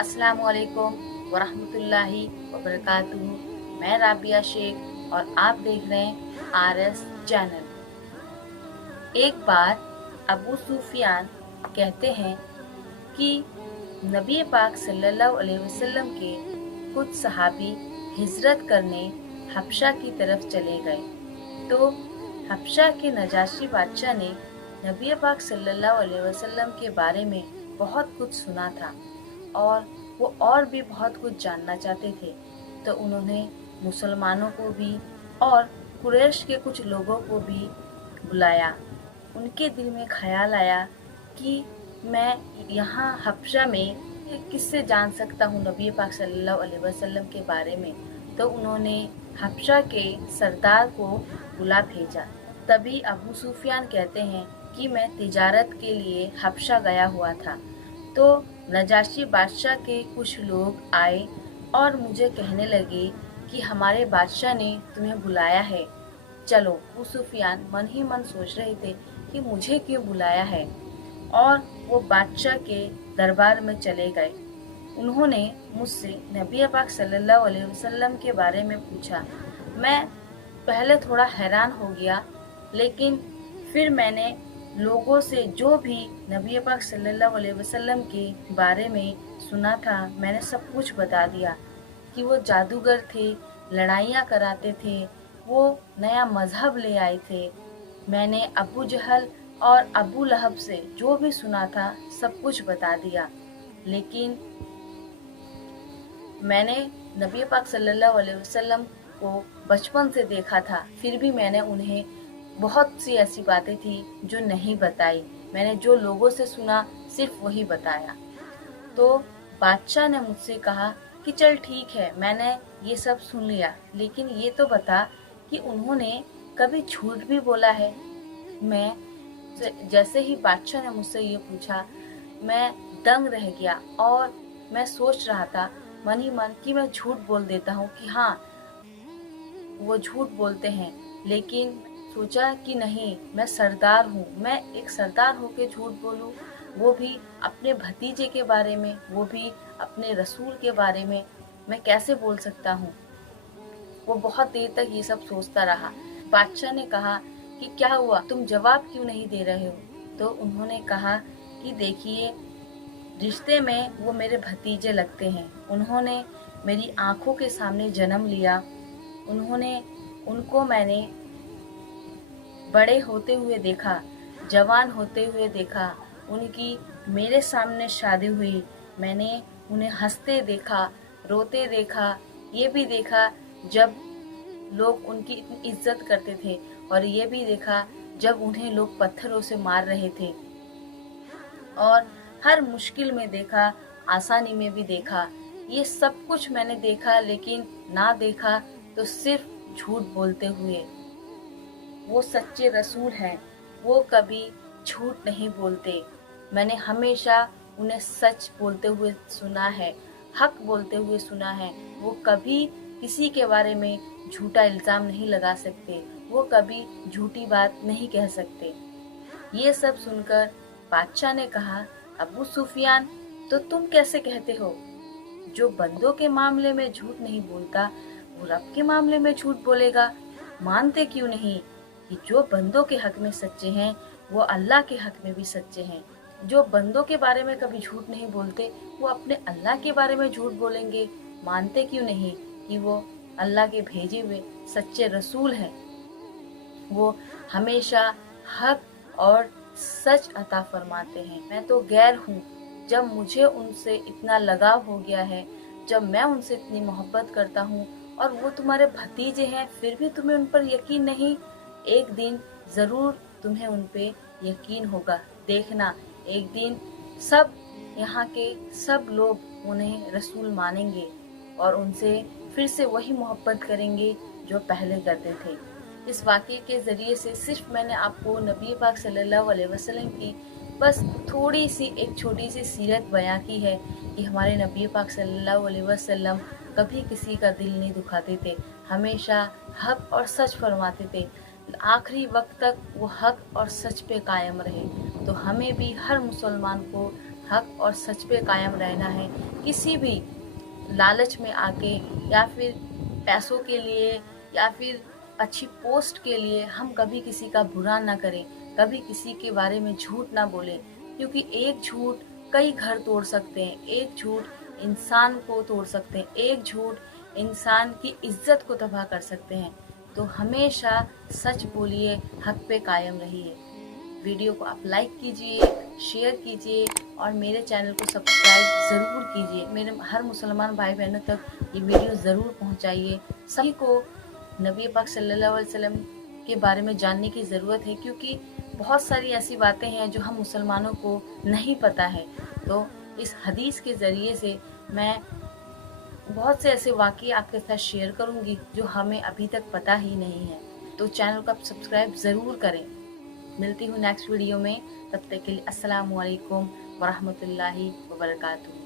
अस्सलाम वालेकुम वरहमतुल्लाहि वबरकातुहू। मैं राबिया शेख और आप देख रहे हैं RS चैनल। एक बार अबू सुफियान कहते हैं कि नबी पाक सल्लल्लाहु अलैहि वसल्लम के कुछ सहाबी हिजरत करने हबशा की तरफ चले गए। तो हबशा के नजाशी बादशाह ने नबी पाक सल्लल्लाहु अलैहि वसल्लम के बारे में बहुत कुछ सुना था और वो और भी बहुत कुछ जानना चाहते थे। तो उन्होंने मुसलमानों को भी और कुरैश के कुछ लोगों को भी बुलाया। उनके दिल में ख्याल आया कि मैं यहाँ हबशा में किससे जान सकता हूँ नबी पाक सल्लल्लाहु अलैहि वसल्लम के बारे में। तो उन्होंने हबशा के सरदार को बुला भेजा। तभी अबू सुफियान कहते हैं कि मैं तिजारत के लिए हबशा गया हुआ था। तो नजाशी बादशाह के कुछ लोग आए और मुझे कहने लगे कि हमारे बादशाह ने तुम्हें बुलाया है, चलो। अबू सुफियान मन ही मन सोच रहे थे कि मुझे क्यों बुलाया है, और वो बादशाह के दरबार में चले गए। उन्होंने मुझसे नबी पाक सल्लल्लाहु अलैहि वसल्लम के बारे में पूछा। मैं पहले थोड़ा हैरान हो गया, लेकिन फिर मैंने लोगों से जो भी नबी पाक सल्लल्लाहु अलैहि वसल्लम के बारे में सुना था मैंने सब कुछ बता दिया कि वो जादूगर थे, लड़ाइयाँ कराते थे, वो नया मजहब ले आए थे। मैंने अबू जहल और अबू लहब से जो भी सुना था सब कुछ बता दिया। लेकिन मैंने नबी पाक सल्लल्लाहु अलैहि वसल्लम को बचपन से देखा था, फिर भी मैंने उन्हें बहुत सी ऐसी बातें थी जो नहीं बताई। मैंने जो लोगों से सुना सिर्फ वही बताया। तो बादशाह ने मुझसे कहा कि चल ठीक है, मैंने ये सब सुन लिया, लेकिन ये तो बता कि उन्होंने कभी झूठ भी बोला है। मैं जैसे ही बादशाह ने मुझसे ये पूछा, मैं दंग रह गया और मैं सोच रहा था मन ही मन कि मैं झूठ बोल देता हूँ कि हाँ वो झूठ बोलते हैं, लेकिन सोचा कि नहीं, मैं सरदार हूँ, मैं एक सरदार होके झूठ बोलूँ, वो भी अपने भतीजे के बारे में, वो भी अपने रसूल के बारे में, मैं कैसे बोल सकता हूँ। वो बहुत देर तक ये सब सोचता रहा। बादशाह ने कहा कि क्या हुआ, तुम जवाब क्यों नहीं दे रहे हो। तो उन्होंने कहा कि देखिए, रिश्ते में वो मेरे भतीजे लगते हैं, उन्होंने मेरी आंखों के सामने जन्म लिया, उनको मैंने बड़े होते हुए देखा, जवान होते हुए देखा, उनकी मेरे सामने शादी हुई, मैंने उन्हें हंसते देखा, रोते देखा, ये भी देखा जब लोग उनकी इतनी इज्जत करते थे, और ये भी देखा जब उन्हें लोग पत्थरों से मार रहे थे, और हर मुश्किल में देखा, आसानी में भी देखा। ये सब कुछ मैंने देखा, लेकिन ना देखा तो सिर्फ झूठ बोलते हुए। वो सच्चे रसूल हैं, वो कभी झूठ नहीं बोलते। मैंने हमेशा उन्हें सच बोलते हुए सुना है, हक बोलते हुए सुना है। वो कभी किसी के बारे में झूठा इल्ज़ाम नहीं लगा सकते, वो कभी झूठी बात नहीं कह सकते। ये सब सुनकर बादशाह ने कहा, अबू सुफियान, तो तुम कैसे कहते हो, जो बंदों के मामले में झूठ नहीं बोलता वो रब के मामले में झूठ बोलेगा। मानते क्यों नहीं कि जो बंदों के हक में सच्चे हैं वो अल्लाह के हक में भी सच्चे हैं। जो बंदों के बारे में कभी झूठ नहीं बोलते वो अपने अल्लाह के बारे में झूठ बोलेंगे। मानते क्यों नहीं कि वो अल्लाह के भेजे हुए सच्चे रसूल हैं। वो हमेशा हक और सच अता फरमाते हैं। मैं तो गैर हूँ, जब मुझे उनसे इतना लगाव हो गया है, जब मैं उनसे इतनी मोहब्बत करता हूँ, और वो तुम्हारे भतीजे हैं, फिर भी तुम्हें उन पर यकीन नहीं। एक दिन ज़रूर तुम्हें उन पे यकीन होगा। देखना, एक दिन सब यहाँ के सब लोग उन्हें रसूल मानेंगे और उनसे फिर से वही मोहब्बत करेंगे जो पहले करते थे। इस वाक़े के ज़रिए से सिर्फ मैंने आपको नबी पाक सल्लल्लाहु अलैहि वसल्लम की बस थोड़ी सी एक छोटी सी सीरत बयां की है कि हमारे नबी पाक सल्लल्लाहु अलैहि वसल्लम कभी किसी का दिल नहीं दुखाते थे, हमेशा हक और सच फरमाते थे। आखिरी वक्त तक वो हक और सच पे कायम रहे। तो हमें भी, हर मुसलमान को हक और सच पे कायम रहना है। किसी भी लालच में आके या फिर पैसों के लिए या फिर अच्छी पोस्ट के लिए हम कभी किसी का बुरा ना करें, कभी किसी के बारे में झूठ ना बोलें, क्योंकि एक झूठ कई घर तोड़ सकते हैं, एक झूठ इंसान को तोड़ सकते हैं, एक झूठ इंसान की इज्जत को तबाह कर सकते हैं। तो हमेशा सच बोलिए, हक पे कायम रहिए। वीडियो को आप लाइक कीजिए, शेयर कीजिए और मेरे चैनल को सब्सक्राइब ज़रूर कीजिए। मेरे हर मुसलमान भाई बहनों तक ये वीडियो ज़रूर पहुंचाइए। सभी को नबी पाक सल्लल्लाहु अलैहि वसल्लम के बारे में जानने की ज़रूरत है, क्योंकि बहुत सारी ऐसी बातें हैं जो हम मुसलमानों को नहीं पता है। तो इस हदीस के ज़रिए से मैं बहुत से ऐसे वाक़ये आपके साथ शेयर करूंगी जो हमें अभी तक पता ही नहीं है। तो चैनल को आप सब्सक्राइब ज़रूर करें। मिलती हूँ नेक्स्ट वीडियो में, तब तक के लिए अस्सलामु अलैकुम वरहमतुल्लाहि वबरकातुहू।